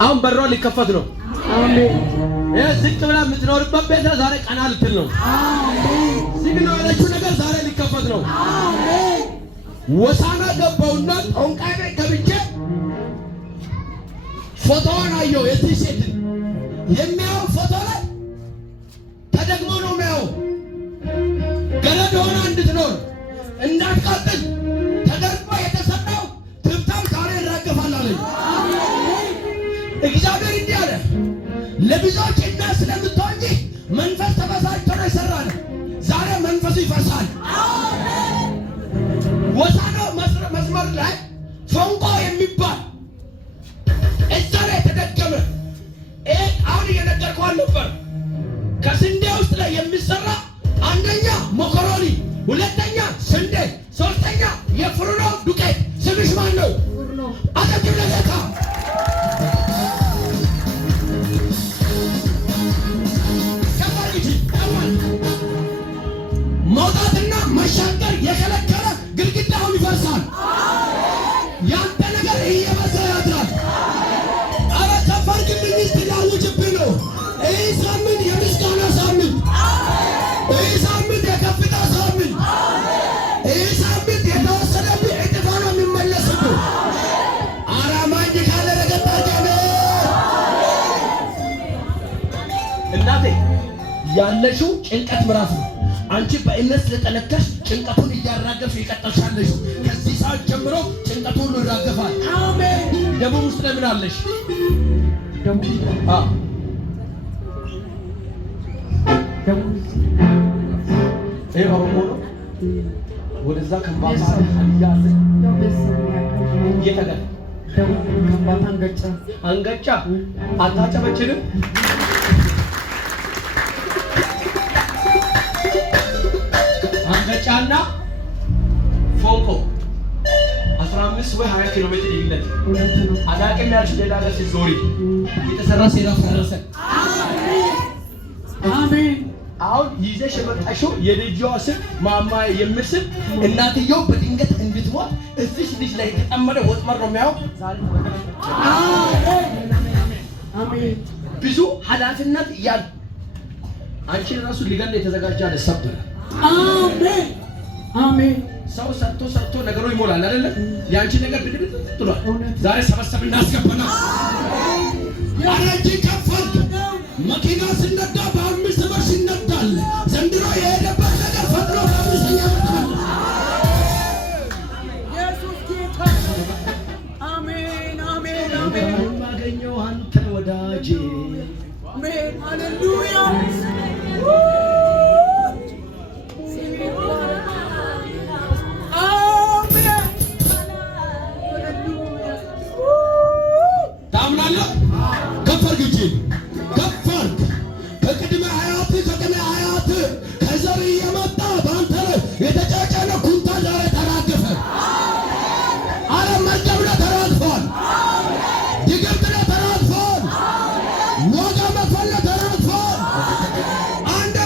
አሁን በሯ ሊከፈት ነው። አሜን። ዝቅ ብላ የምትኖርበት ቤት ዛሬ ቀና ልትል ነው። አሜን። ዝግ ነው ያለችው ነገር ዛሬ ሊከፈት ነው። አሜን። ወሳና ገባውና ጠንቋይ ቤት ገብቼ ፎቶዋን አየሁ። የዚህ ሴት የሚያው ፎቶ ላይ ተደግሞ ነው የሚያው ገረድ ሆና እንድትኖር እንዳትቃጥል ተደርጎ የተሰራው ትብታም ዛሬ ይራገፋል አለኝ። እግዚአብሔር እንዲህ አለ፣ ለብዙዎች እና ስለምትሆን እንጂ መንፈስ ተበሳጭቶ ነው የሰራን። ዛሬ መንፈሱ ይፈርሳል። ወሳኖ መስመር ላይ ፎንቆ የሚባል እዛ ላይ የተደገመ አሁን እየነገርኩህ ነበር። ከስንዴ ውስጥ ላይ የሚሰራ አንደኛ መኮሮኒ፣ ሁለተኛ ስንዴ፣ ሶስተኛ የፍርኖ ዱቄት። ስምሽ ማን ነው? አጠቅም ለጌታ መውጣትና መሻገር የከለከለ ግድግዳውን ይፈርሳል። ያንተ ነገር እየበዛ ያድራል። አረ ከፈር ግብኝ ስትላውጅብህ ነው። ይህ ሳምንት የምስጋና ሳምንት፣ ይህ ሳምንት የከፍታ ሳምንት፣ ይህ ሳምንት የተወሰደብህ እጥፋ ነው የሚመለስብህ። አራማኝ ካለ ረገጣ ገነ እናቴ ያለሽው ጭንቀት ምዕራፍ ነው። አንቺ በእምነት ስለጠነከርሽ ጭንቀቱን እያራገፍሽ ይቀጥልሻለሽ። ከዚህ ሰዓት ጀምሮ ጭንቀቱ ሁሉ ይራገፋል። አሜን። ደቡብ ውስጥ ለምን አለሽ? ደቡብ ኦሮሞ ነው። ወደዛ ከምባታ ያዘ እየተገለ ከምባታ አንገጫ አታጨበችንም። አንገጫና ፎንቆ 15 ወይ 20 ኪሎ ሜትር ልዩነት አዳቅም ያልሽ ሌላ ጋር ሲዞሪ የተሰራ ሴራ ፈረሰ። አሜን። አሁን ይዘሽ የመጣሽው የልጅዋ ስም ማማ የሚል ስም እናትየው በድንገት እንድትሞት እዚህ ልጅ ላይ የተጠመደ ወጥመድ ነው የሚያው። አሜን። ብዙ ኃላፊነት ያል አንቺ ራሱ ሊገል የተዘጋጀ አለ ሰበረ። አሜን አሜን። ሰው ሰርቶ ነገሩ ይሞላል አይደለ? ያንቺ ነገር ብድብድ ጥሏል። ዛሬ ሰበሰብ እናስገባና አረጂ ከፈል መኪና ሲነዳ በአምስት ብር ይነዳል። ዘንድሮ የሄደበት ነገር ፈጥኖ በአምስተኛ ይመጣል። ኢየሱስ ጌታ። አሜን አሜን አሜን። ማገኘው አንተ ወዳጄ። አሜን ሃሌሉያ። ከቅድመ አያት ከዘር የመጣ በአንተ ላይ የተጫጫነ ኩንታ ዛሬ ተራገፈ። አረ መርገም ተራግፏል። ድግምት ተራግፏል። ዋጋ መክፈል ተራግፏል። አንድ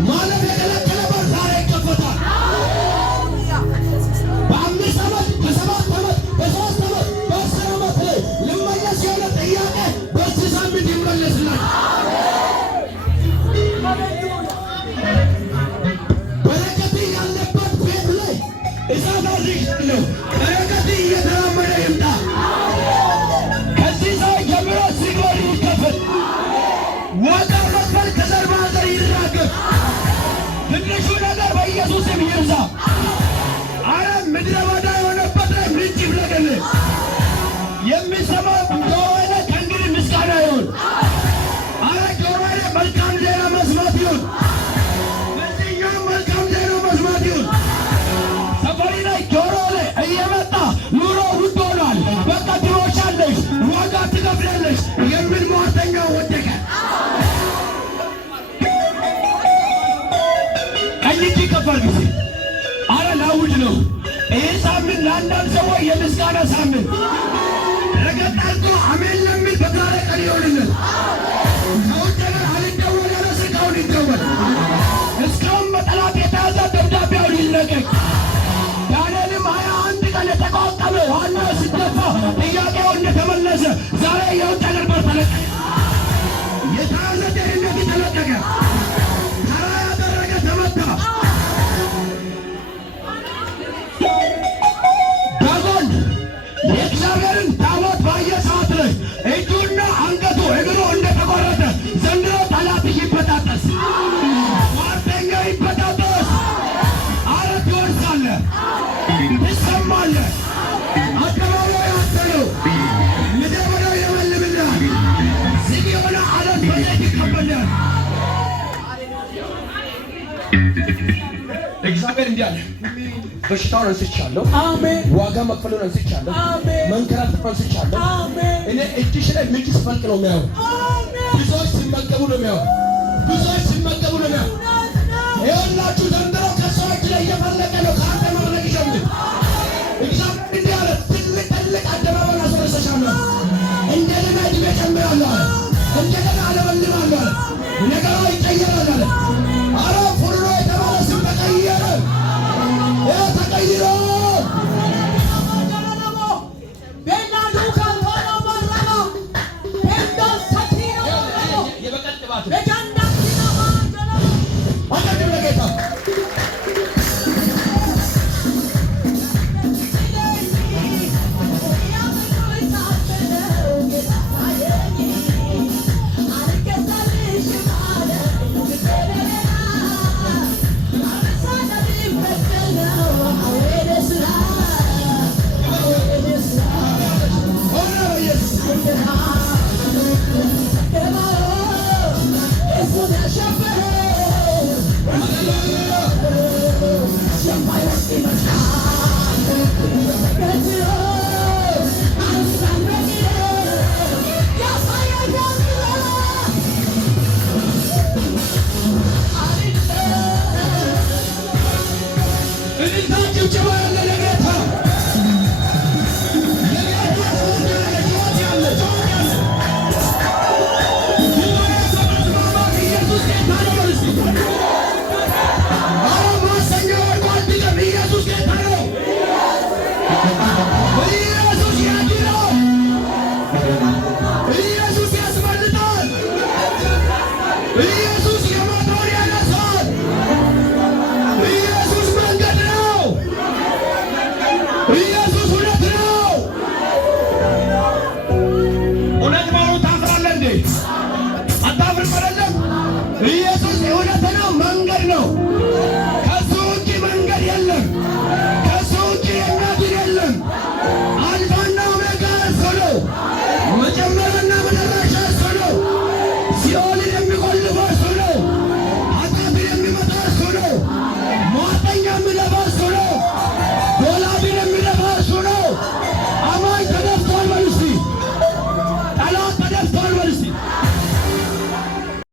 ማለፍ የከለከለ በር ዛሬ ይከፈታል። በ5 ዓመት፣ በ7 ዓመት፣ በ3 ዓመት፣ በ10 ዓመት ላይ ልመለስ የሆነ ጥያቄ በዚህ ሳምንት ይመለስላል። በረከት ያለበት ቤት ላይ እሳት አዝዣለሁ። በረከት እየተራመደ ይምጣ። ከዚህ ሰዓት ጀምሮ ሲግበር ይከፈት። ዋጋ መክፈል ከዘር ማንዘር ይራገፍ። ትንሹ ነገር በኢየሱስ ስም ይብዛ። አረ ምድረ በዳ የሆነበት ላይ ምንጭ ይፍለቅልህ። የሚሰማ ጆሮዬ ከእንግዲህ ምስጋና ይሁን። አረ ጆሮዬ መልካም ዜና መስማት ይሁን። በዚህኛውም መልካም ዜና መስማት ይሁን። ሰፈሪ ላይ ጆሮ ላይ እየመጣ ኑሮ ውድ ሆኗል፣ በቃ ትሞቻለሽ፣ ዋጋ ትከፍላለሽ የሚል ሟርተኛው ወደቀ። ቀኝ እጅ ከፈል ጊዜ አረ ላውድ ነው። ይህ ሳምንት ለአንዳንድ ሰዎች የምስጋና ሳምንት ረገጥ አድርጎ አሜን ለሚል በዛሬ ቀን ይሆንልን። ከውጭ ሀገር አልደወል ያለ ስልካውን ይደወል። እስካሁን በጠላት የተያዘ ደብዳቤውን ይለቀቅ። ዳንኤልም 21 ቀን የተቋጠመ ዋና ሲደፋ ጥያቄው እንደተመለሰ ዛሬ የውጭ ሀገር በር ተለቀቀ። የተያዘ ደህንነት ተለቀቀ። ተራ ያደረገ ተመታ። ዳጎን የእግዚአብሔርን ታቦት ባየ ሰዓት ላይ እጁና አንገቱ እግሩ እንደተቆረጠ ዘንድሮ ጠላትሽ ይበጣጠስ፣ ሟርተኛ ይበጣጠስ። አረ ትወርሳለህ፣ ትሰማለህ። አካባቢው ያንተ ነው። ምድረ በዳው ይለመልምልሃል። ዝግ የሆነ ዓለት በዘይት ይቀበልሃል። እግዚአብሔር እንዲህ አለ፣ በሽታውን አንስቻለሁ፣ ዋጋ መክፈሉን አንስቻለሁ፣ መንከራተቱን አንስቻለሁ። እኔ እጅሽ ላይ ምንጭ ሲፈልቅ ነው የሚያየው። ብዙዎች ሲመገቡ ነው የሚያየው። ብዙዎች